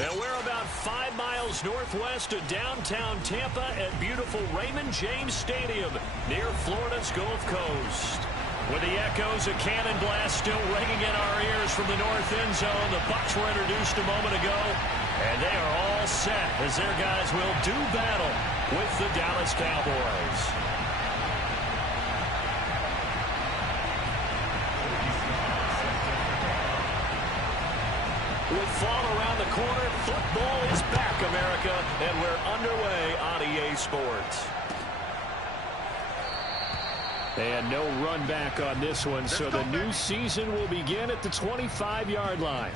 And we're about 5 miles northwest of downtown Tampa at beautiful Raymond James Stadium near Florida's Gulf Coast. With the echoes of cannon blast still ringing in our ears from the north end zone, the Bucs were introduced a moment ago, and they are all set as their guys will do battle with the Dallas Cowboys. With fall around the corner, football is back, America, and we're underway on EA Sports. And no run back on this one, so the new season will begin at the 25-yard line.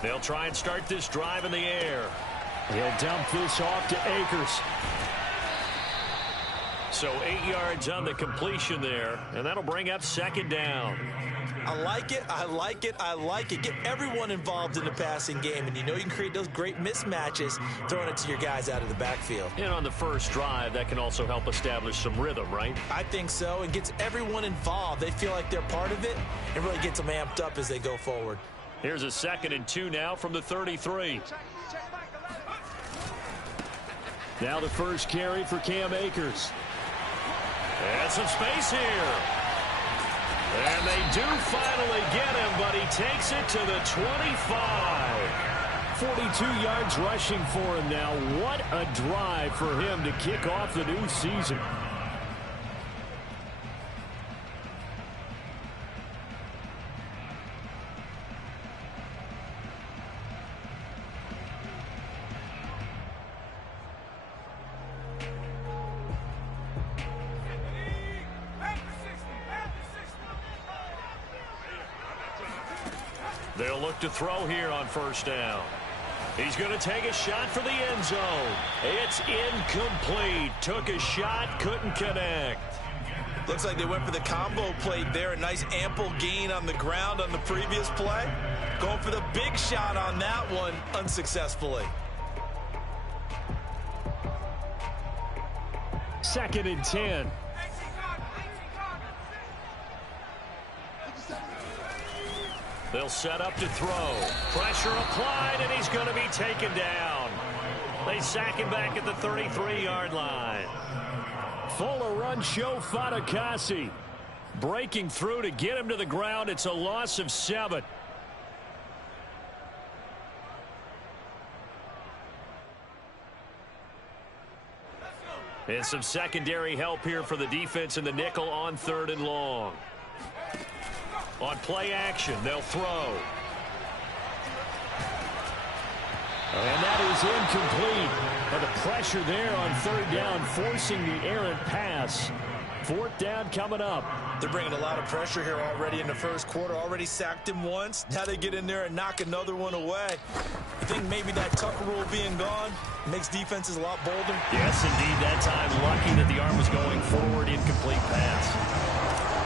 They'll try and start this drive in the air. He'll dump this off to Akers. So 8 yards on the completion there, and that'll bring up second down. I like it, I like it, I like it. Get everyone involved in the passing game, and you know you can create those great mismatches throwing it to your guys out of the backfield. And on the first drive, that can also help establish some rhythm, right? I think so, and gets everyone involved. They feel like they're part of it, and really gets them amped up as they go forward. Here's a 2nd and 2 now from the 33. Now the first carry for Cam Akers. And some space here. And they do finally get him, but he takes it to the 25. 42 yards rushing for him now. What a drive for him to kick off the new season. They'll look to throw here on first down. He's going to take a shot for the end zone. It's incomplete. Took a shot, couldn't connect. Looks like they went for the combo plate there. A nice ample gain on the ground on the previous play. Going for the big shot on that one unsuccessfully. 2nd and 10. They'll set up to throw. Pressure applied, and he's going to be taken down. They sack him back at the 33-yard line. Fuller run show Fatukasi. Breaking through to get him to the ground. It's a loss of 7. And some secondary help here for the defense in the nickel on 3rd and long. On play action, they'll throw. And that is incomplete. And the pressure there on 3rd down, forcing the errant pass. 4th down coming up. They're bringing a lot of pressure here already in the first quarter. Already sacked him once. Now they get in there and knock another one away. I think maybe that Tucker rule being gone makes defenses a lot bolder. Yes, indeed. That time, lucky that the arm was going forward. Incomplete pass.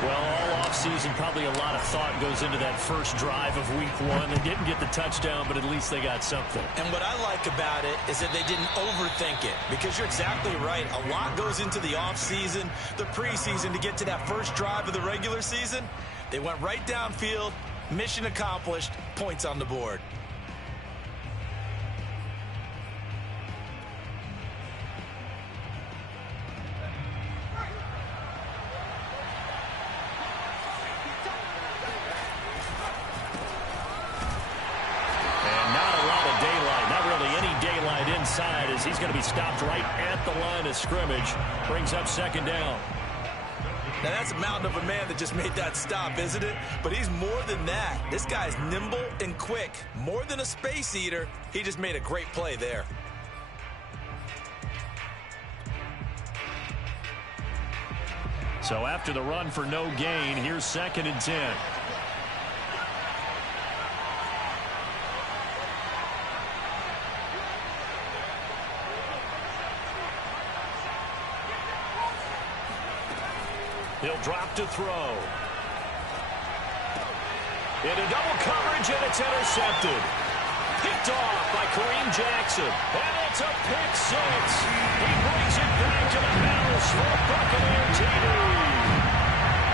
Well, all offseason, probably a lot of thought goes into that first drive of week 1. They didn't get the touchdown, but at least they got something. And what I like about it is that they didn't overthink it, because you're exactly right. A lot goes into the offseason, the preseason to get to that first drive of the regular season. They went right downfield, mission accomplished, points on the board. As he's going to be stopped right at the line of scrimmage. Brings up 2nd down. Now that's a mountain of a man that just made that stop, isn't it? But he's more than that. This guy's nimble and quick. More than a space eater. He just made a great play there. So after the run for no gain, here's 2nd and 10. He'll drop to throw. Into double coverage, and it's intercepted. Picked off by Kareem Jackson. And it's a pick six. He brings it back to the house for a Buccaneer TD.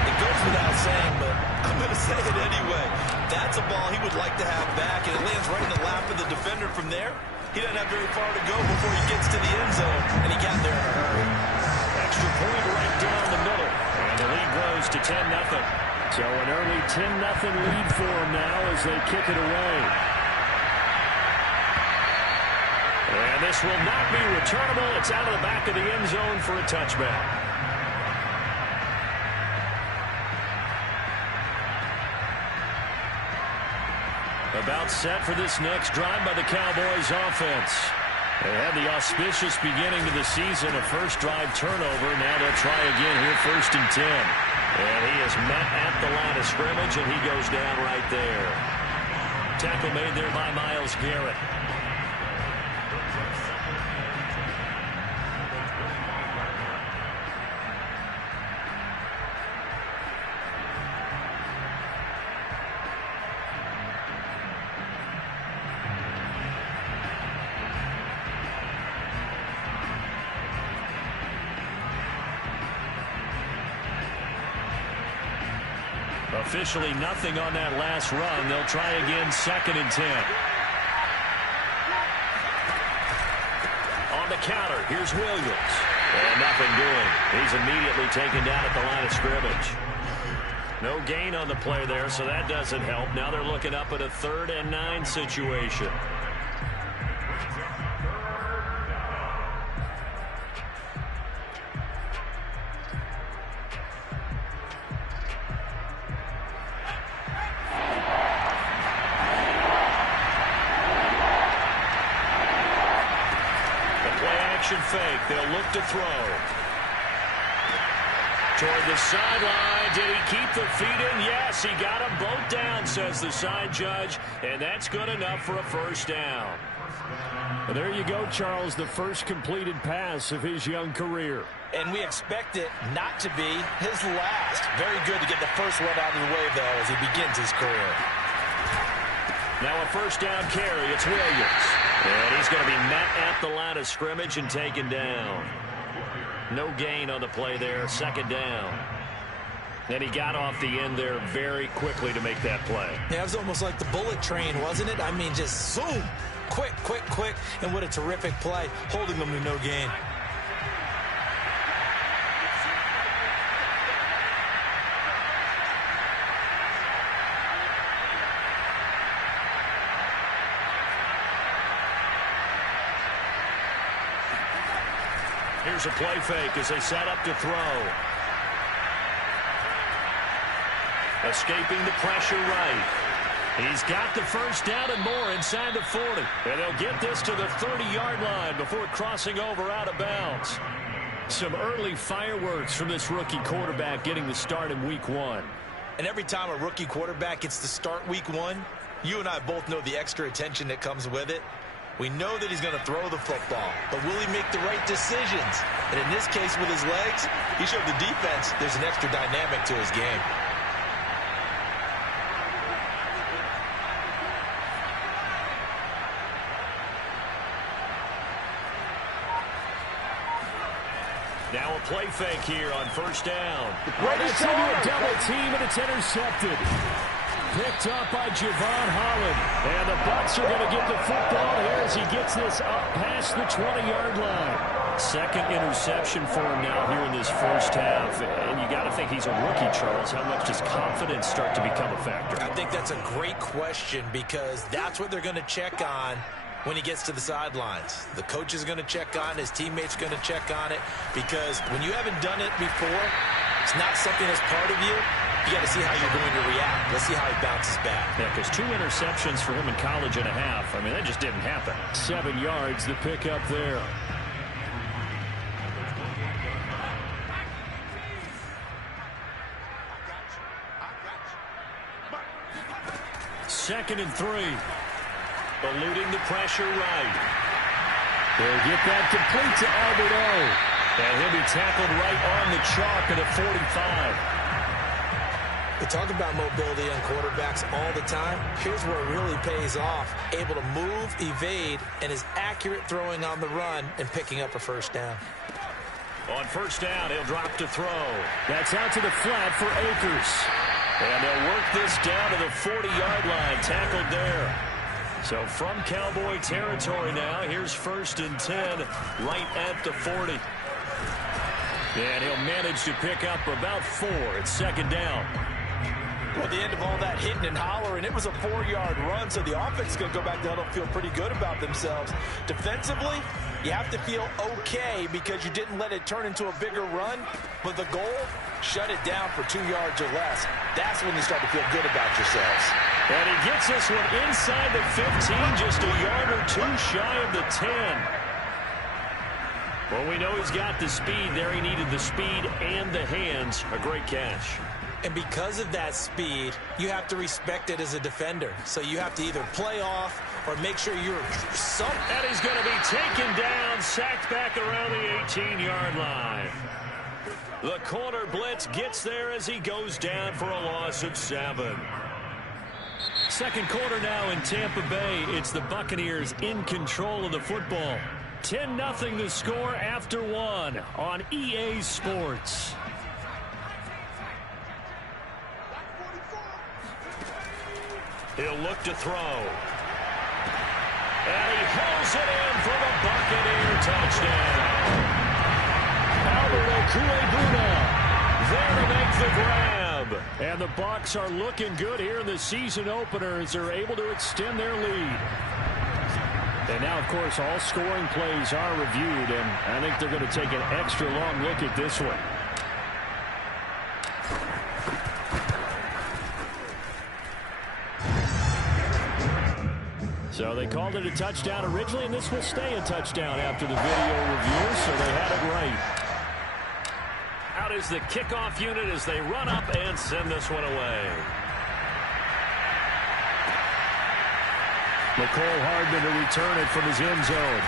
It goes without saying, but I'm going to say it anyway. That's a ball he would like to have back, and it lands right in the lap of the defender from there. He doesn't have very far to go before he gets to the end zone, and he got there in a hurry. Extra point right down the middle. And the lead grows to 10-0. So an early 10-0 lead for them now as they kick it away. And this will not be returnable. It's out of the back of the end zone for a touchback. About set for this next drive by the Cowboys offense. They had the auspicious beginning to the season, a first drive turnover. Now they'll try again here, 1st and 10. And he is met at the line of scrimmage, and he goes down right there. Tackle made there by Myles Garrett. Officially nothing on that last run. They'll try again, 2nd and 10. On the counter, here's Williams. And nothing doing. He's immediately taken down at the line of scrimmage. No gain on the play there, so that doesn't help. Now they're looking up at a 3rd and 9 situation. Fake. They'll look to throw. Toward the sideline. Did he keep the feet in? Yes, he got them both down, says the side judge. And that's good enough for a 1st down. Well, there you go, Charles, the first completed pass of his young career. And we expect it not to be his last. Very good to get the first one out of the way, though, as he begins his career. Now a 1st down carry. It's Williams. And he's going to be met at the line of scrimmage and taken down. No gain on the play there. 2nd down. And he got off the end there very quickly to make that play. Yeah, it was almost like the bullet train, wasn't it? I mean, just zoom. Quick, quick, quick. And what a terrific play, holding them to no gain. Here's a play fake as they set up to throw. Escaping the pressure right. He's got the 1st down and more inside the 40. And they'll get this to the 30-yard line before crossing over out of bounds. Some early fireworks from this rookie quarterback getting the start in week 1. And every time a rookie quarterback gets to start week 1, you and I both know the extra attention that comes with it. We know that he's going to throw the football, but will he make the right decisions? And in this case, with his legs, he showed the defense there's an extra dynamic to his game. Now a play fake here on 1st down. It's into a double team, and it's intercepted. Picked up by Javon Holland. And the Bucs are going to get the football here as he gets this up past the 20-yard line. 2nd interception for him now here in this 1st half. And you got to think he's a rookie, Charles. How much does confidence start to become a factor? I think that's a great question because that's what they're going to check on when he gets to the sidelines. The coach is going to check on it. His teammates are going to check on it because when you haven't done it before, it's not something that's part of you. You got to see how you're going to react. Let's see how he bounces back. Yeah, because 2 interceptions for him in college and a half. I mean, that just didn't happen. 7 yards, the pickup there. Second and 3. Eluding the pressure right. They'll get that complete to Albert O. And he'll be tackled right on the chalk at a 45. We talk about mobility on quarterbacks all the time. Here's where it really pays off. Able to move, evade, and is accurate throwing on the run and picking up a first down. On first down, he'll drop to throw. That's out to the flat for Akers. And they'll work this down to the 40-yard line, tackled there. So from Cowboy territory now, here's 1st and 10, right at the 40. And he'll manage to pick up about 4 at 2nd down. Well, at the end of all that hitting and hollering, it was a 4-yard run, so the offense is going to go back down and feel pretty good about themselves. Defensively, you have to feel okay because you didn't let it turn into a bigger run, but the goal, shut it down for 2 yards or less. That's when you start to feel good about yourselves. And he gets this one inside the 15, just a yard or 2 shy of the 10. Well, we know he's got the speed there. He needed the speed and the hands. A great catch. And because of that speed, you have to respect it as a defender. So you have to either play off or make sure you're something. And he's going to be taken down, sacked back around the 18-yard line. The corner blitz gets there as he goes down for a loss of 7. Second quarter now in Tampa Bay. It's the Buccaneers in control of the football. 10-0 the score after 1 on EA Sports. He'll look to throw. And he hauls it in for the Buccaneer touchdown. Albert Okwuegbunam there to make the grab. And the Bucs are looking good here in the season opener as they're able to extend their lead. And now, of course, all scoring plays are reviewed, and I think they're going to take an extra long look at this one. So they called it a touchdown originally, and this will stay a touchdown after the video review, so they had it right. Out is the kickoff unit as they run up and send this one away. McCole Hardman to return it from his end zone.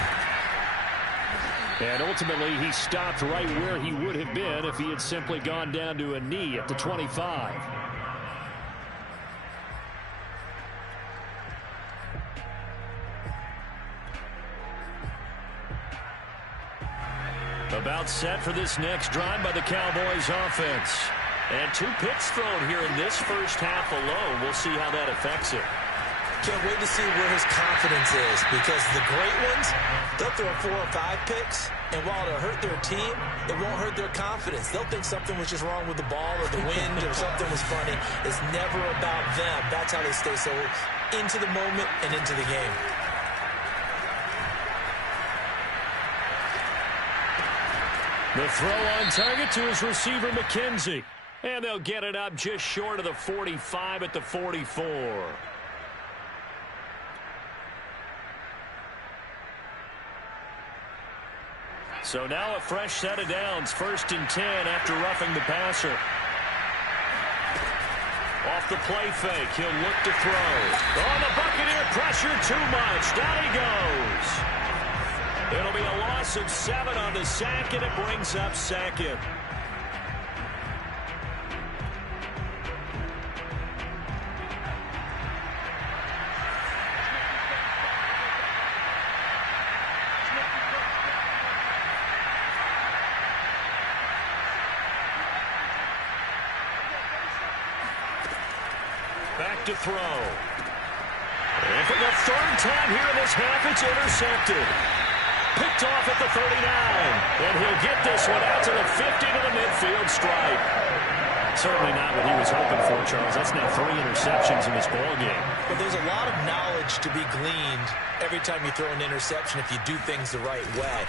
And ultimately, he stopped right where he would have been if he had simply gone down to a knee at the 25. About set for this next drive by the Cowboys offense. And 2 picks thrown here in this first half alone. We'll see how that affects it. Can't wait to see where his confidence is, because the great ones, they'll throw 4 or 5 picks, and while it'll hurt their team, it won't hurt their confidence. They'll think something was just wrong with the ball or the wind or something was funny. It's never about them. That's how they stay so into the moment and into the game. The throw on target to his receiver, McKenzie. And they'll get it up just short of the 45 at the 44. So now a fresh set of downs. 1st and 10 after roughing the passer. Off the play fake. He'll look to throw. Oh, the Buccaneer pressure too much. Down he goes. It'll be a loss of 7 on the sack, and it brings up 2nd. Back to throw. And for the 3rd time here in this half, it's intercepted. Picked off at the 39. And he'll get this one out to the 50 to the midfield stripe. Certainly not what he was hoping for, Charles. That's now 3 interceptions in this ballgame. But there's a lot of knowledge to be gleaned every time you throw an interception if you do things the right way.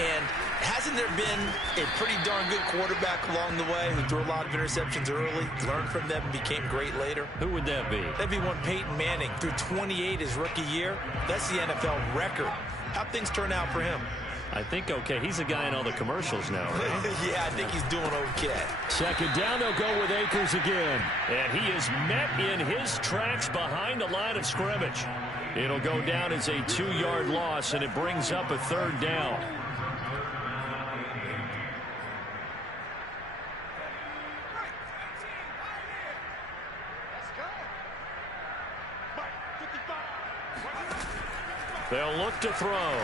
And hasn't there been a pretty darn good quarterback along the way who threw a lot of interceptions early, learned from them, and became great later? Who would that be? That'd be one Peyton Manning. Threw 28 his rookie year. That's the NFL record. How'd things turn out for him? I think okay. He's a guy in all the commercials now, right? Yeah, I think he's doing okay. 2nd down, they'll go with Akers again. And he is met in his tracks behind the line of scrimmage. It'll go down as a 2-yard loss, and it brings up a 3rd down. They'll look to throw.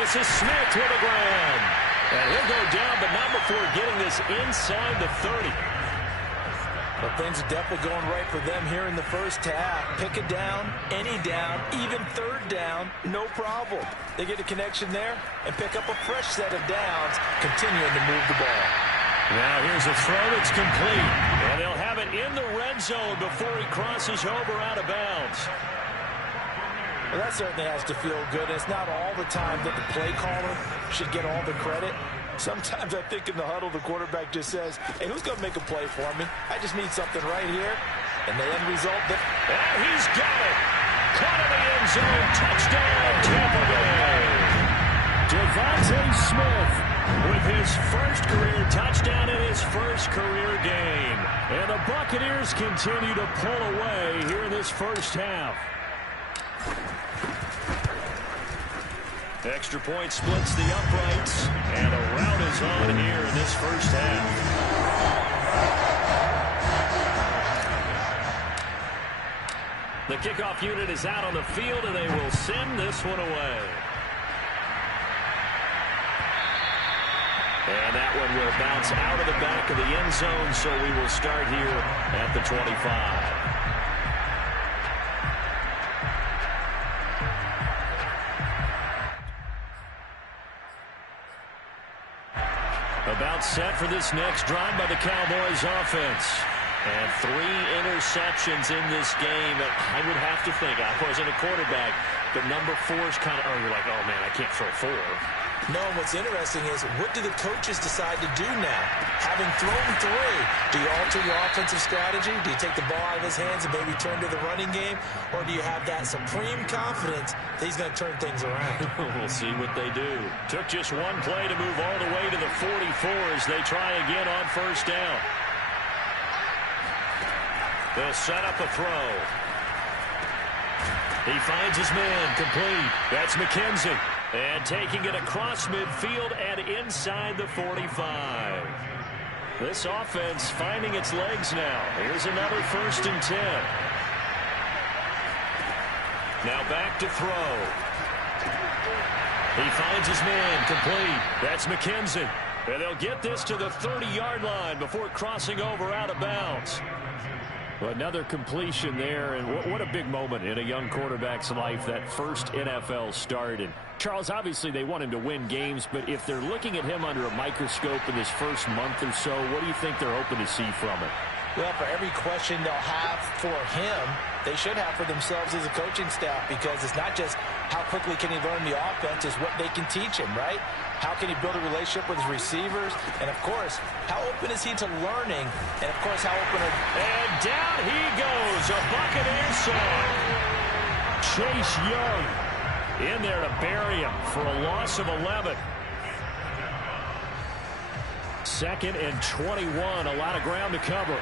This is Smith with a grab. And he'll go down, but not before getting this inside the 30. Well, things are definitely going right for them here in the first half. Pick a down, any down, even third down, no problem. They get a connection there and pick up a fresh set of downs, continuing to move the ball. Now here's a throw that's complete. And they'll have it in the red zone before he crosses over out of bounds. Well, that certainly has to feel good. It's not all the time that the play caller should get all the credit. Sometimes I think in the huddle, the quarterback just says, hey, who's going to make a play for me? I just need something right here. And the end result. And he's got it. Caught in the end zone. Touchdown, Tampa Bay. Devontae Smith with his first career touchdown in his first career game. And the Buccaneers continue to pull away here in this first half. Extra point splits the uprights, and a rout is on here in this first half. The kickoff unit is out on the field, and they will send this one away. And that one will bounce out of the back of the end zone, so we will start here at the 25. About set for this next drive by the Cowboys offense. And 3 interceptions in this game. I would have to think, I wasn't a quarterback, but number 4 is kind of, you're like, oh, man, I can't throw 4. No, what's interesting is, what do the coaches decide to do now? Having thrown 3, do you alter your offensive strategy? Do you take the ball out of his hands and maybe turn to the running game? Or do you have that supreme confidence that he's going to turn things around? We'll see what they do. Took just one play to move all the way to the 44 as they try again on first down. They'll set up a throw. He finds his man, complete. That's McKenzie. And taking it across midfield and inside the 45. This offense finding its legs now. Here's another 1st and 10. Now back to throw. He finds his man, complete. That's McKenzie. And they'll get this to the 30-yard line before crossing over out of bounds. Well, another completion there, and what a big moment in a young quarterback's life, that first NFL start. And Charles, obviously they want him to win games, but if they're looking at him under a microscope in this first month or so, what do you think they're hoping to see from it? Well, for every question they'll have for him, they should have for themselves as a coaching staff, because it's not just how quickly can he learn the offense, it's what they can teach him, right? How can he build a relationship with his receivers? And, of course, how open is he to learning? And, of course, how open are... And down he goes, a Buccaneer sack. Chase Young in there to bury him for a loss of 11. 2nd and 21, a lot of ground to cover.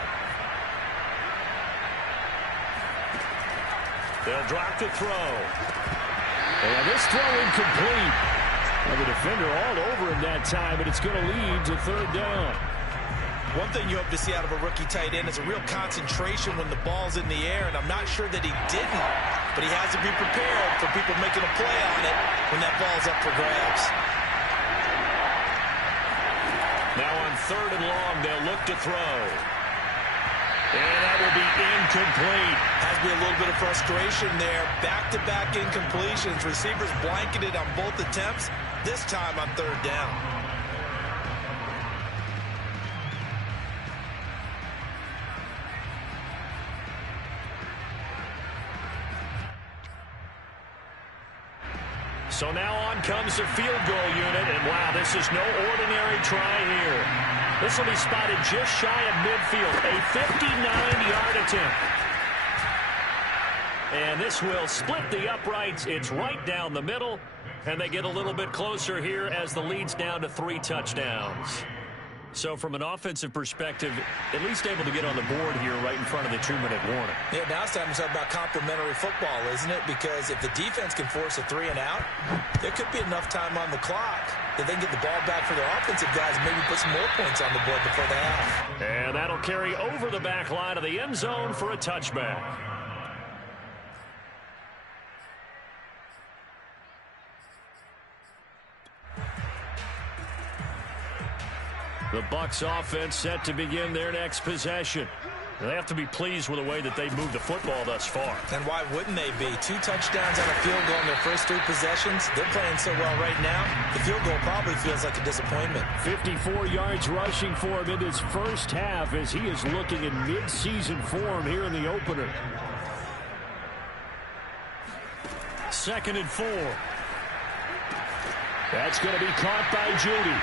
They'll drop the throw. And this throw incomplete. Well, the defender all over him that time, but it's going to lead to 3rd down. One thing you hope to see out of a rookie tight end is a real concentration when the ball's in the air, and I'm not sure that he didn't, but he has to be prepared for people making a play on it when that ball's up for grabs. Now on 3rd and long, they'll look to throw. And that will be incomplete. Has to be a little bit of frustration there. Back-to-back incompletions. Receivers blanketed on both attempts, this time on 3rd down. So now on comes the field goal unit, and wow, this is no ordinary try here. This will be spotted just shy of midfield, a 59-yard attempt. And this will split the uprights. It's right down the middle, and they get a little bit closer here as the lead's down to 3 touchdowns. So from an offensive perspective, at least able to get on the board here right in front of the 2-minute warning. Yeah, now it's time to talk about complementary football, isn't it? Because if the defense can force a 3-and-out, there could be enough time on the clock that they can get the ball back for their offensive guys and maybe put some more points on the board before the half. And that'll carry over the back line of the end zone for a touchback. The Bucs offense set to begin their next possession. They have to be pleased with the way that they've moved the football thus far. And why wouldn't they be? 2 touchdowns on a field goal in their first 3 possessions. They're playing so well right now, the field goal probably feels like a disappointment. 54 yards rushing for him in his first half as he is looking in mid-season form here in the opener. 2nd and 4. That's going to be caught by Judy.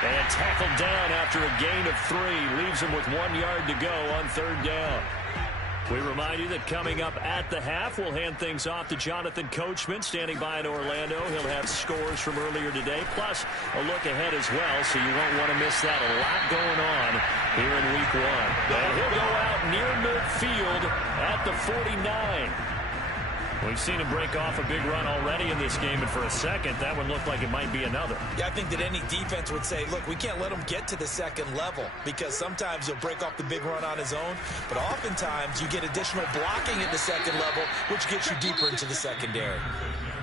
And tackled down after a gain of 3. Leaves him with 1 yard to go on 3rd down. We remind you that coming up at the half, we'll hand things off to Jonathan Coachman, standing by in Orlando. He'll have scores from earlier today, plus a look ahead as well, so you won't want to miss that. A lot going on here in Week 1. And he'll go out near midfield at the 49. We've seen him break off a big run already in this game, and for a second, that one looked like it might be another. Yeah, I think that any defense would say, look, we can't let him get to the second level, because sometimes he'll break off the big run on his own, but oftentimes you get additional blocking at the second level, which gets you deeper into the secondary.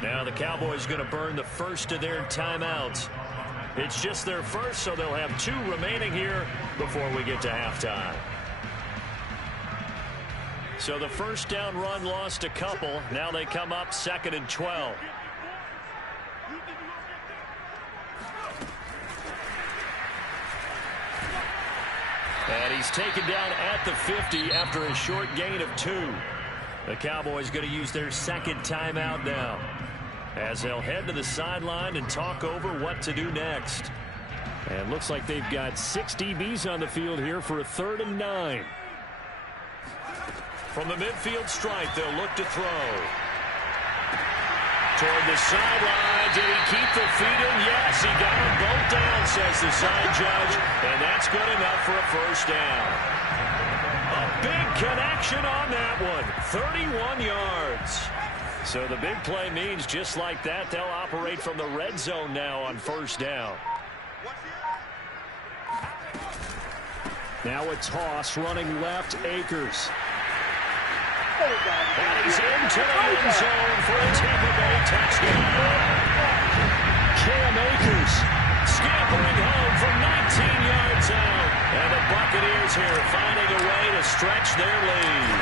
Now the Cowboys going to burn the first of their timeouts. It's just their first, so they'll have 2 remaining here before we get to halftime. So the first down run lost a couple. Now they come up 2nd and 12. And he's taken down at the 50 after a short gain of 2. The Cowboys going to use their 2nd timeout now, as they'll head to the sideline and talk over what to do next. And looks like they've got 6 DBs on the field here for a 3rd and 9. From the midfield stripe, they'll look to throw. Toward the sideline. Did he keep the feet in? Yes, he got them both down, says the side judge. And that's good enough for a first down. A big connection on that one. 31 yards. So the big play means just like that, they'll operate from the red zone now on first down. Now a toss running left, Akers. And he's into the end zone for a Tampa Bay touchdown. Cam Akers scampering home from 19 yards out. And the Buccaneers here finding a way to stretch their lead.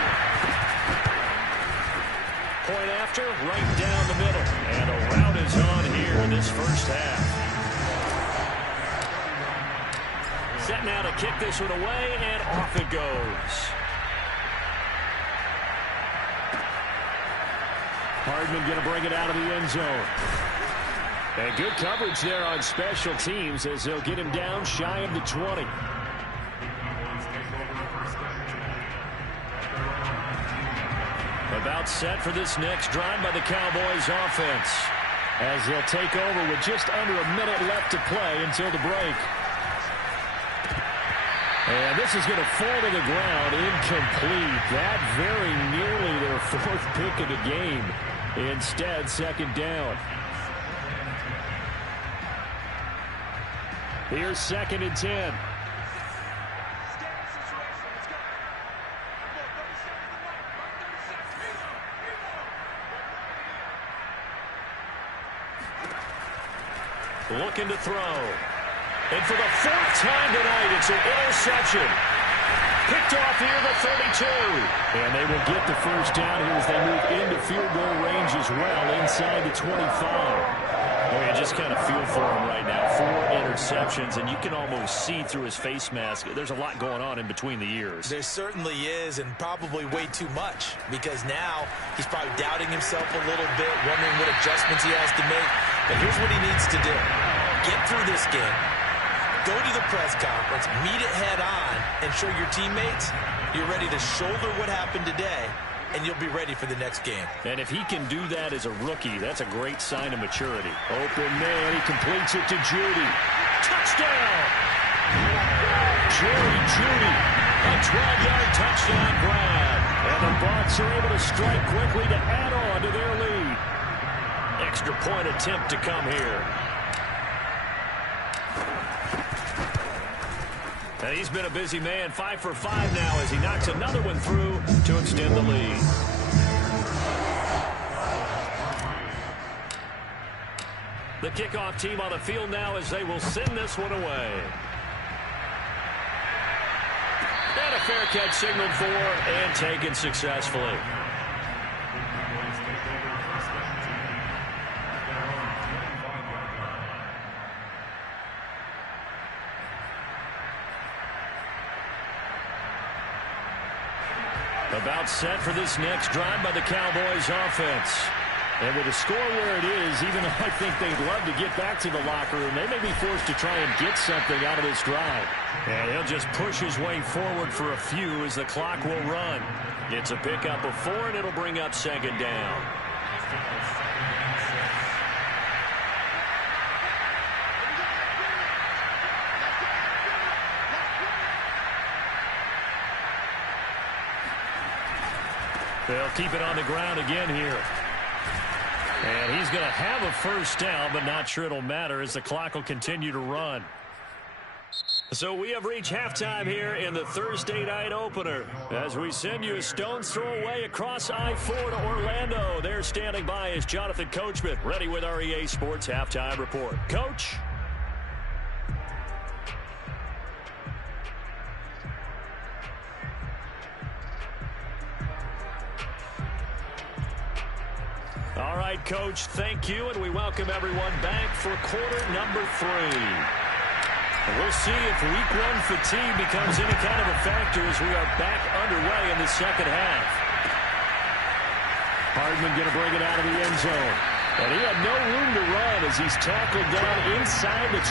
Point after, right down the middle. And a rout is on here in this first half. Set now to kick this one away, and off it goes. Hardman going to bring it out of the end zone. And good coverage there on special teams as they'll get him down shy of the 20. About set for this next drive by the Cowboys offense, as they'll take over with just under a minute left to play until the break. And this is going to fall to the ground incomplete. That very nearly their 4th pick of the game. Instead, 2nd down. Here's 2nd and 10. Looking to throw. And for the 4th time tonight, it's an interception. Picked off here the 32. And they will get the first down here as they move into field goal range as well, inside the 25. Well, you just kind of feel for him right now. 4 interceptions, and you can almost see through his face mask. There's a lot going on in between the ears. There certainly is, and probably way too much, because now he's probably doubting himself a little bit, wondering what adjustments he has to make. But here's what he needs to do. Get through this game. Go to the press conference, meet it head on, and show your teammates you're ready to shoulder what happened today, and you'll be ready for the next game. And if he can do that as a rookie, that's a great sign of maturity. Open man, he completes it to Judy. Touchdown! Jerry Jeudy. A 12-yard touchdown grab. And the Bucs are able to strike quickly to add on to their lead. Extra point attempt to come here. And he's been a busy man, 5 for 5 now as he knocks another one through to extend the lead. The kickoff team on the field now as they will send this one away. And a fair catch signaled for and taken successfully. About set for this next drive by the Cowboys offense. And with the score where it is, even though I think they'd love to get back to the locker room, they may be forced to try and get something out of this drive. And he'll just push his way forward for a few as the clock will run. It's a pickup of 4, and it'll bring up second down. They'll keep it on the ground again here. And he's going to have a first down, but not sure it'll matter as the clock will continue to run. So we have reached halftime here in the Thursday night opener. As we send you a stone's throw away across I-4 to Orlando. There standing by is Jonathan Coachman, ready with our EA Sports Halftime Report. Coach? All right, Coach, thank you, and we welcome everyone back for quarter number 3. And we'll see if week 1 fatigue becomes any kind of a factor as we are back underway in the second half. Hardman going to bring it out of the end zone. And he had no room to run as he's tackled down inside the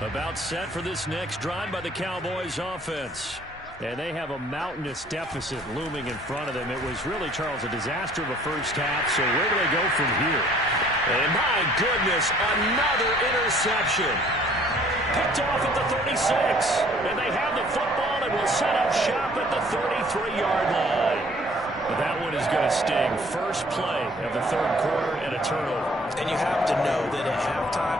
20. About set for this next drive by the Cowboys offense. And they have a mountainous deficit looming in front of them. It was really, Charles, a disaster of a first half. So where do they go from here? And my goodness, another interception. Picked off at the 36. And they have the football and will set up shop at the 33-yard line. But that one is going to sting. First play of the third quarter and a turnover. And you have to know that at halftime,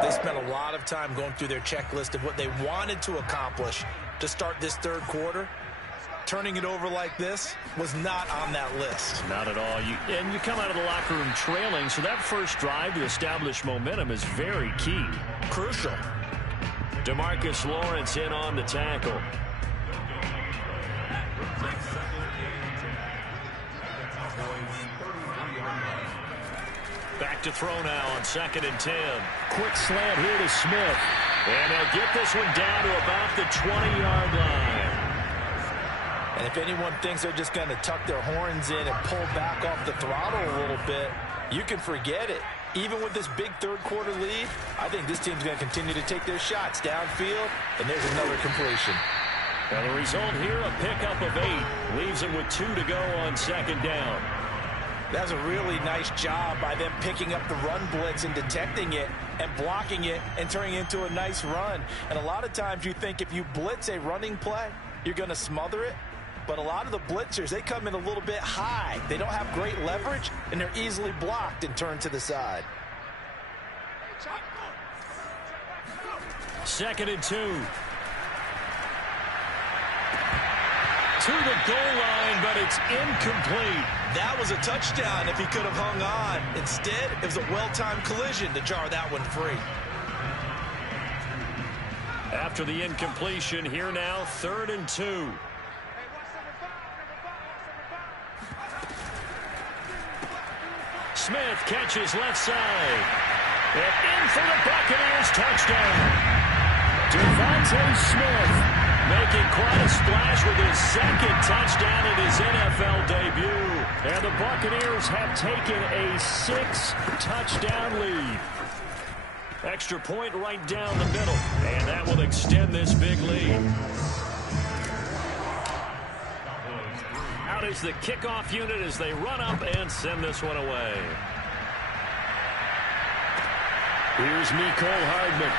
they spent a lot of time going through their checklist of what they wanted to accomplish to start this third quarter. Turning it over like this was not on that list. Not at all. And you come out of the locker room trailing, so that first drive to establish momentum is very key. Crucial. DeMarcus Lawrence in on the tackle. Back to throw now on 2nd and 10. Quick slant here to Smith. And they'll get this one down to about the 20-yard line. And if anyone thinks they're just going to tuck their horns in and pull back off the throttle a little bit, you can forget it. Even with this big third quarter lead, I think this team's going to continue to take their shots downfield, and there's another completion. And the result here, a pickup of 8. Leaves them with 2 to go on 2nd down. That's a really nice job by them picking up the run blitz and detecting it and blocking it and turning it into a nice run. And a lot of times you think if you blitz a running play, you're going to smother it. But a lot of the blitzers, they come in a little bit high. They don't have great leverage, and they're easily blocked and turned to the side. 2nd and 2. To the goal line, but it's incomplete. That was a touchdown if he could have hung on. Instead, it was a well-timed collision to jar that one free. After the incompletion, here now, 3rd and 2. Smith catches left side. And in for the Buccaneers touchdown. Devontae Smith making quite a splash with his 2nd touchdown in his NFL debut. And the Buccaneers have taken a 6-touchdown lead. Extra point right down the middle. And that will extend this big lead. Out is the kickoff unit as they run up and send this one away. Here's Mecole Hardman.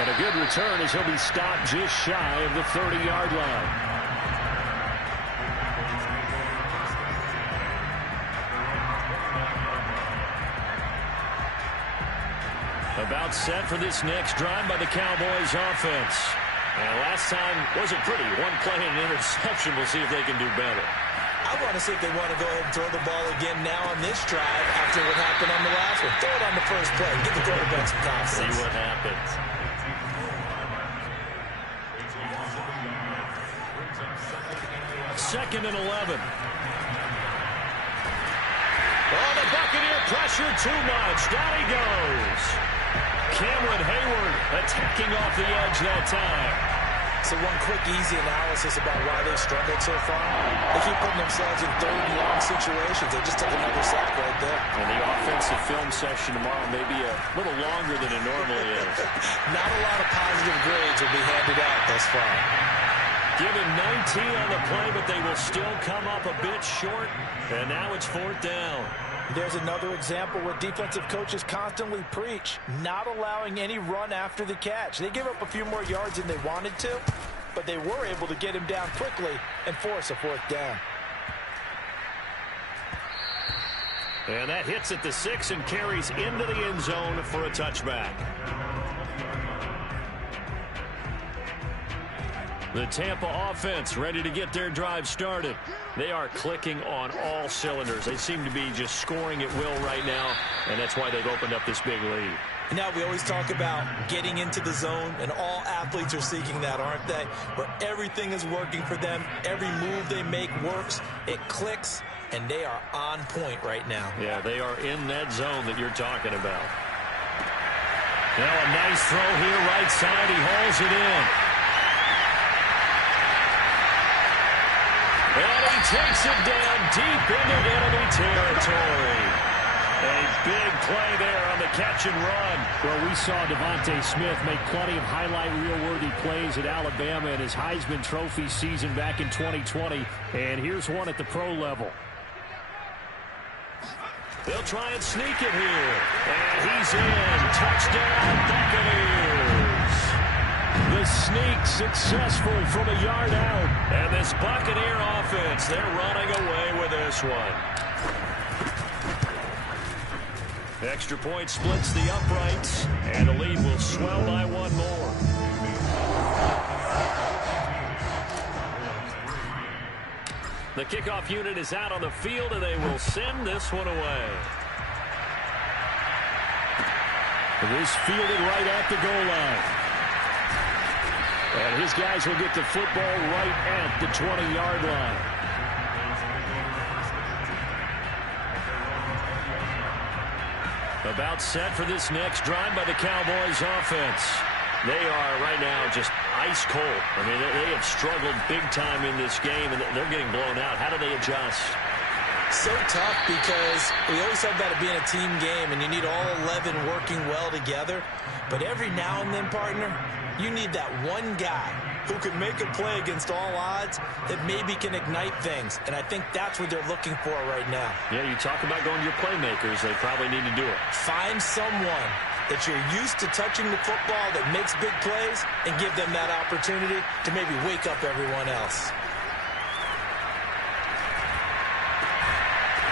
And a good return as he'll be stopped just shy of the 30-yard line. About set for this next drive by the Cowboys offense. And last time wasn't pretty. One play and an interception. We'll see if they can do better. I want to see if they want to go ahead and throw the ball again now on this drive after what happened on the last one. Throw it on the first play. Give the quarterback some confidence. See what happens. Second and 11. Oh, the Buccaneer pressure too much. Down he goes. Cameron Hayward attacking off the edge that time. So one quick, easy analysis about why they've struggled so far. They keep putting themselves in third and long situations. They just took another sack right there. And the offensive film session tomorrow may be a little longer than it normally is. Not a lot of positive grades will be handed out thus far. Given 19 on the play, but they will still come up a bit short. And now it's fourth down. There's another example where defensive coaches constantly preach, not allowing any run after the catch. They gave up a few more yards than they wanted to, but they were able to get him down quickly and force a fourth down. And that hits at the 6 and carries into the end zone for a touchback. The Tampa offense ready to get their drive started. They are clicking on all cylinders. They seem to be just scoring at will right now, and that's why they've opened up this big lead. Now we always talk about getting into the zone, and all athletes are seeking that, aren't they? Where everything is working for them. Every move they make works. It clicks, and they are on point right now. Yeah, they are in that zone that you're talking about. Now a nice throw here right side. He hauls it in. And he takes it down deep into enemy territory. A big play there on the catch and run. Well, we saw Devontae Smith make plenty of highlight reel-worthy plays at Alabama in his Heisman Trophy season back in 2020. And here's one at the pro level. They'll try and sneak it here. And he's in. Touchdown, Buccaneers. The sneak successful from a yard out. And this Buccaneer offense, they're running away with this one. Extra point splits the uprights, and the lead will swell by one more. The kickoff unit is out on the field, and they will send this one away. This fielded right at the goal line. And his guys will get the football right at the 20-yard line. About set for this next drive by the Cowboys offense. They are right now just ice cold. I mean, they have struggled big time in this game, and they're getting blown out. How do they adjust? So tough because we always talk about it being a team game, and you need all 11 working well together. But every now and then, partner, you need that one guy who can make a play against all odds that maybe can ignite things. And I think that's what they're looking for right now. Yeah, you talk about going to your playmakers. They probably need to do it. Find someone that you're used to touching the football that makes big plays and give them that opportunity to maybe wake up everyone else.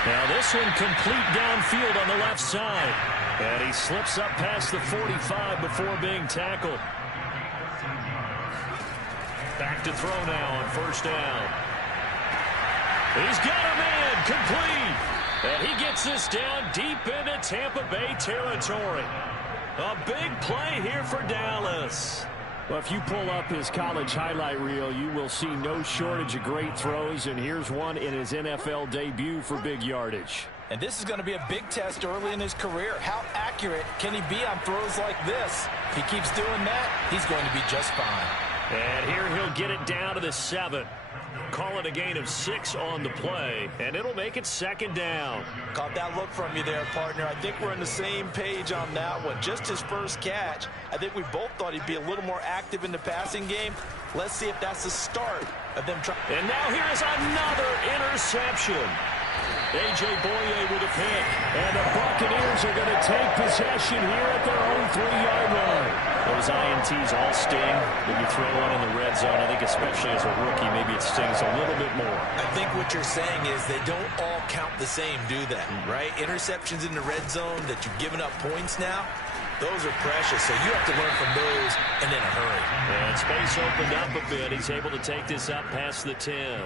Now this one complete downfield on the left side. And he slips up past the 45 before being tackled. Back to throw now on first down. He's got a man complete. And he gets this down deep into Tampa Bay territory. A big play here for Dallas. Well, if you pull up his college highlight reel, you will see no shortage of great throws. And here's one in his NFL debut for big yardage. And this is going to be a big test early in his career. How accurate can he be on throws like this? If he keeps doing that, he's going to be just fine. And here he'll get it down to the 7. Call it a gain of 6 on the play, and it'll make it second down. Caught that look from you there, partner. I think we're on the same page on that one. Just his first catch. I think we both thought he'd be a little more active in the passing game. Let's see if that's the start of them trying. And now here is another interception. A.J. Boye with a pick. And the Buccaneers are going to take possession here at their own 3-yard line. Those INTs all sting when you throw one in the red zone. I think especially as a rookie, maybe it stings a little bit more. I think what you're saying is they don't all count the same, do they? Right? Interceptions in the red zone that you've given up points now, those are precious. So you have to learn from those and in a hurry. And space opened up a bit. He's able to take this up past the 10.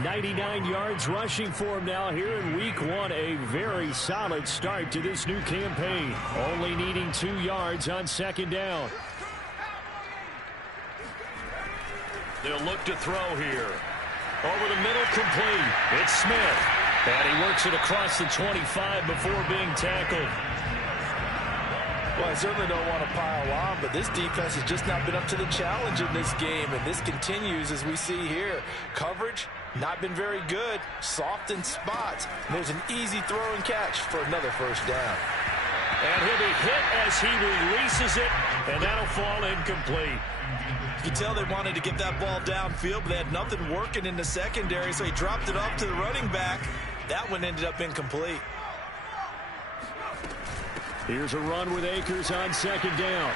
99 yards rushing for him now here in week 1. A very solid start to this new campaign. Only needing 2 yards on second down. They'll look to throw here. Over the middle, complete. It's Smith. And he works it across the 25 before being tackled. Well, I certainly don't want to pile on, but this defense has just not been up to the challenge in this game, and this continues as we see here. Coverage, not been very good, soft in spots. And there's an easy throw and catch for another first down. And he'll be hit as he releases it, and that'll fall incomplete. You can tell they wanted to get that ball downfield, but they had nothing working in the secondary, so he dropped it off to the running back. That one ended up incomplete. Here's a run with Akers on second down.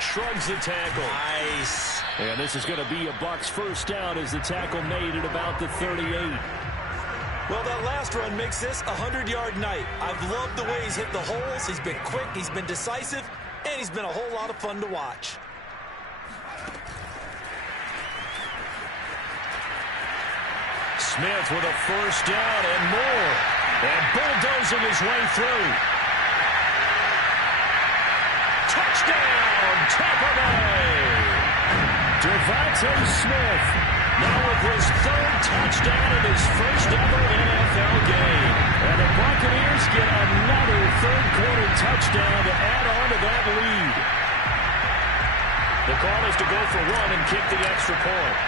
Shrugs the tackle. Nice. And this is going to be a Bucs first down as the tackle made at about the 38. Well, that last run makes this a 100-yard night. I've loved the way he's hit the holes. He's been quick, he's been decisive, and he's been a whole lot of fun to watch. Smith with a first down and more. And bulldozing his way through. Touchdown, Tampa Bay! Devontae Smith now with his 3rd touchdown in his first ever NFL game. And the Buccaneers get another 3rd-quarter touchdown to add on to that lead. The call is to go for 1 and kick the extra point.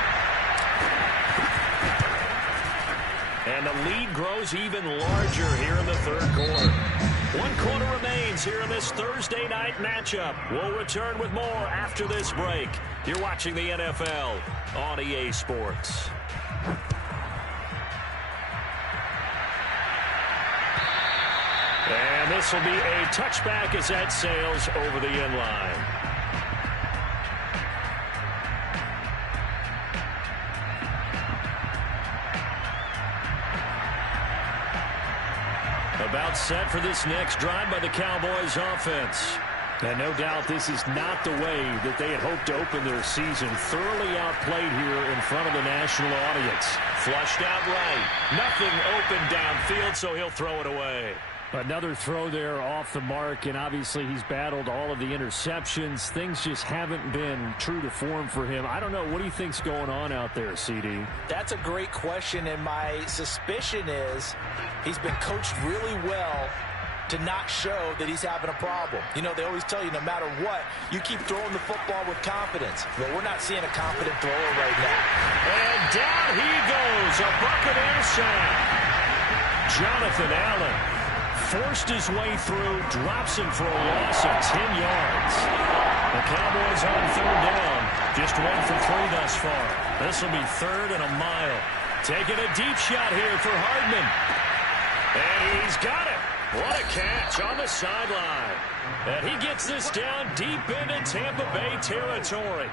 And the lead grows even larger here in the 3rd quarter. 1 quarter remains here in this Thursday night matchup. We'll return with more after this break. You're watching the NFL on EA Sports. And this will be a touchback as that sails over the end line. About set for this next drive by the Cowboys offense. And no doubt this is not the way that they had hoped to open their season. Thoroughly outplayed here in front of the national audience. Flushed out right. Nothing open downfield, so he'll throw it away. Another throw there off the mark, and obviously he's battled all of the interceptions. Things just haven't been true to form for him. I don't know. What do you think's going on out there, CD? That's a great question, and my suspicion is he's been coached really well to not show that he's having a problem. You know, they always tell you no matter what, you keep throwing the football with confidence. Well, we're not seeing a confident thrower right now. And down he goes, a Buccaneer sack. Jonathan Allen forced his way through, drops him for a loss of 10 yards. The Cowboys on 3rd down, just 1 for 3 thus far. This will be 3rd and a mile. Taking a deep shot here for Hardman. And he's got it. What a catch on the sideline. And he gets this down deep into Tampa Bay territory.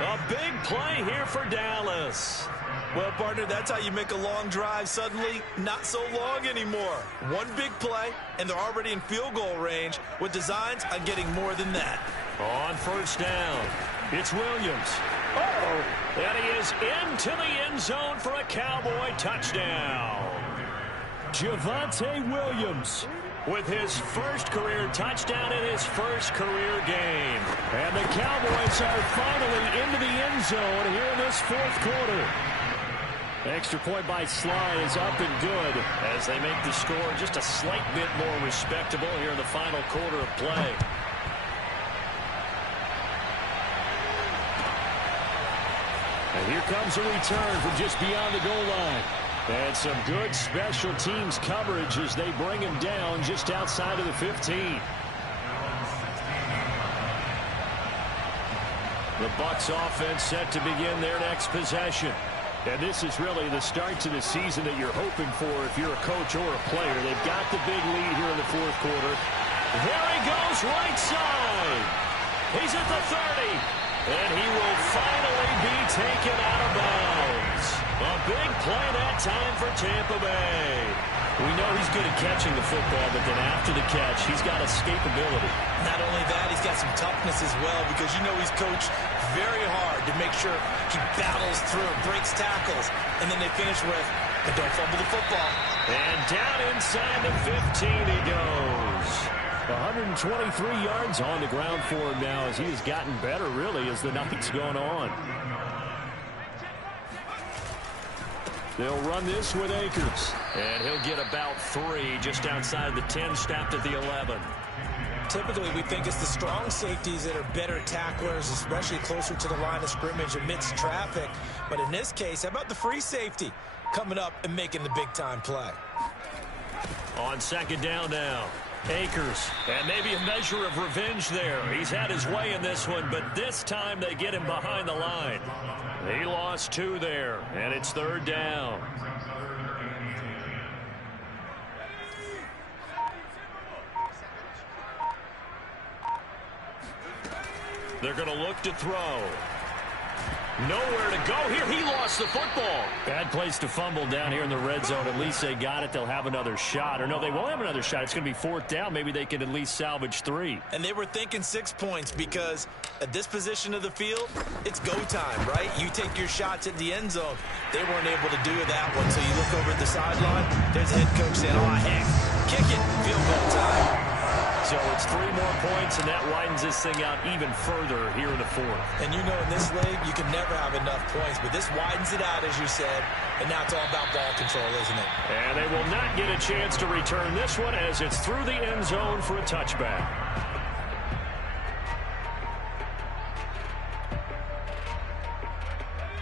A big play here for Dallas. Well, partner, that's how you make a long drive suddenly not so long anymore. One big play, and they're already in field goal range with designs on getting more than that. On 1st down, it's Williams. Uh-oh. And he is into the end zone for a Cowboy touchdown. Javonte Williams with his 1st career touchdown in his 1st career game. And the Cowboys are finally into the end zone here in this 4th quarter. Extra point by Sly is up and good as they make the score just a slight bit more respectable here in the final quarter of play. And here comes a return from just beyond the goal line. And some good special teams coverage as they bring him down just outside of the 15. The Bucs offense set to begin their next possession. And this is really the start to the season that you're hoping for if you're a coach or a player. They've got the big lead here in the fourth quarter. There he goes, right side. He's at the 30. And he will finally be taken out of bounds. A big play that time for Tampa Bay. We know he's good at catching the football, but then after the catch, he's got escapability. Not only that, he's got some toughness as well, because you know he's coached very hard to make sure he battles through, breaks tackles, and then they finish with, but don't fumble the football. And down inside the 15 he goes. 123 yards on the ground for him now as he has gotten better, really, as the night's gone on. They'll run this with Akers. And he'll get about 3 just outside the 10, stopped at the 11. Typically, we think it's the strong safeties that are better tacklers, especially closer to the line of scrimmage amidst traffic. But in this case, how about the free safety coming up and making the big-time play? On second down now, Akers. And maybe a measure of revenge there. He's had his way in this one, but this time they get him behind the line. He lost 2 there, and it's third down. They're going to look to throw. Nowhere to go here. He lost the football. Bad place to fumble down here in the red zone. At least they got it. They'll have another shot. Or no, they won't have another shot. It's going to be fourth down. Maybe they can at least salvage 3. And they were thinking 6 points because at this position of the field, it's go time, right? You take your shots at the end zone. They weren't able to do that one. So you look over at the sideline. There's the head coach saying, oh, heck, kick it. Field goal time. So it's 3 more points, and that widens this thing out even further here in the fourth. And you know in this league, you can never have enough points, but this widens it out, as you said, and now it's all about ball control, isn't it? And they will not get a chance to return this one as it's through the end zone for a touchback.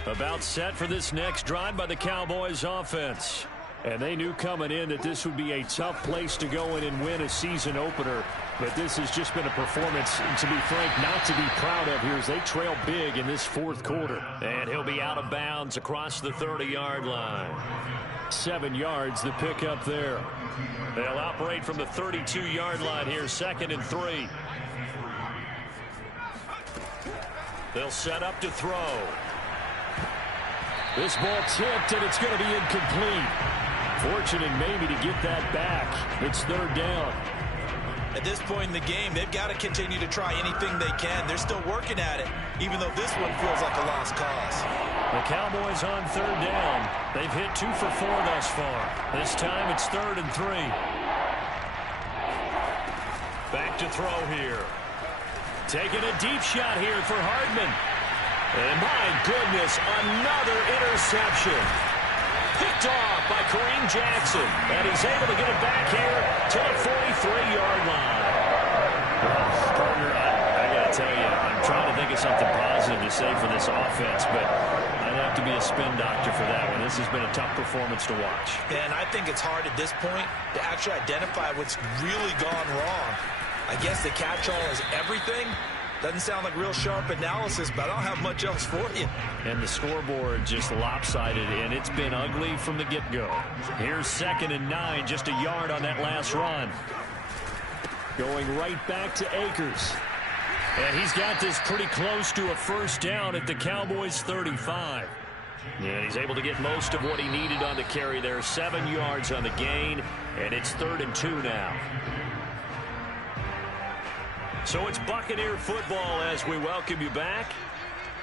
About set for this next drive by the Cowboys offense. And they knew coming in that this would be a tough place to go in and win a season opener. But this has just been a performance, to be frank, not to be proud of here as they trail big in this fourth quarter. And he'll be out of bounds across the 30-yard line. 7 yards, the pickup there. They'll operate from the 32-yard line here, 2nd and 3. They'll set up to throw. This ball tipped, and it's going to be incomplete. Fortunate maybe to get that back. It's third down. At this point in the game, they've got to continue to try anything they can. They're still working at it, even though this one feels like a lost cause. The Cowboys on third down. They've hit 2 for 4 thus far. This time it's 3rd and 3. Back to throw here. Taking a deep shot here for Hardman. And my goodness, another interception. Picked off by Kareem Jackson. And he's able to get it back here to the 43-yard line. Partner, I got to tell you, I'm trying to think of something positive to say for this offense, but I'd have to be a spin doctor for that one. This has been a tough performance to watch. And I think it's hard at this point to actually identify what's really gone wrong. I guess the catch-all is everything. Doesn't sound like real sharp analysis, but I don't have much else for you. And the scoreboard just lopsided, and it's been ugly from the get-go. Here's 2nd and 9, just a yard on that last run. Going right back to Akers. And he's got this pretty close to a first down at the Cowboys' 35. Yeah, he's able to get most of what he needed on the carry there. 7 yards on the gain, and it's 3rd and 2 now. So it's Buccaneer football as we welcome you back.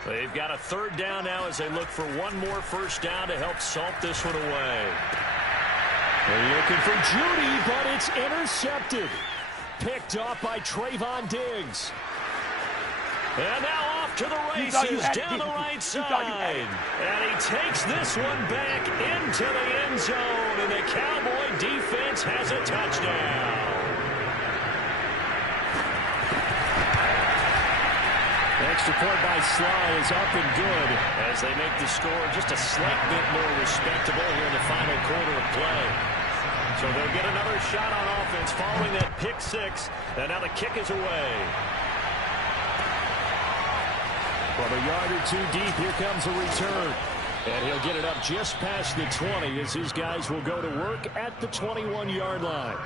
They've got a third down now as they look for one more first down to help salt this one away. They're looking for Judy, but it's intercepted. Picked off by Trayvon Diggs. And now off to the races down the right side. And he takes this one back into the end zone. And the Cowboy defense has a touchdown. Extra point by Sly is up and good as they make the score just a slight bit more respectable here in the final quarter of play. So they'll get another shot on offense following that pick 6. And now the kick is away. From a yard or 2 deep, here comes a return. And he'll get it up just past the 20 as his guys will go to work at the 21-yard line.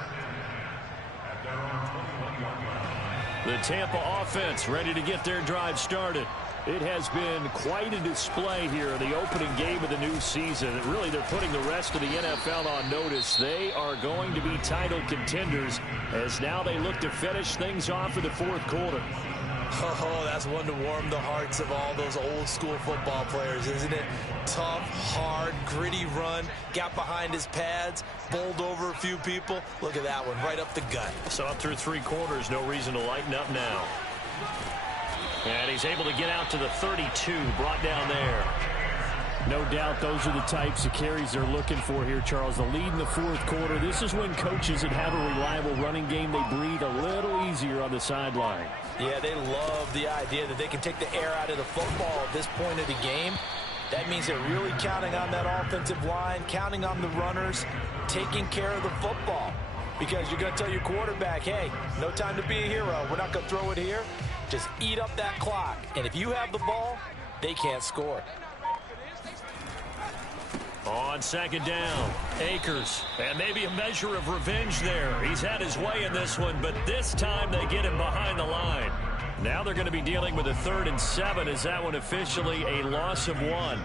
The Tampa offense ready to get their drive started. It has been quite a display here in the opening game of the new season. And really, they're putting the rest of the NFL on notice. They are going to be title contenders as now they look to finish things off in the fourth quarter. Oh, that's one to warm the hearts of all those old-school football players, isn't it? Tough, hard, gritty run, got behind his pads, bowled over a few people. Look at that one, right up the gut. So up through 3 quarters, no reason to lighten up now. And he's able to get out to the 32, brought down there. No doubt those are the types of carries they're looking for here, Charles. The lead in the fourth quarter. This is when coaches that have a reliable running game, they breathe a little easier on the sideline. Yeah, they love the idea that they can take the air out of the football at this point of the game. That means they're really counting on that offensive line, counting on the runners, taking care of the football. Because you're going to tell your quarterback, hey, no time to be a hero. We're not going to throw it here. Just eat up that clock. And if you have the ball, they can't score. On second down, Akers. And maybe a measure of revenge there. He's had his way in this one, but this time they get him behind the line. Now they're going to be dealing with a 3rd and 7 as that one officially a loss of 1.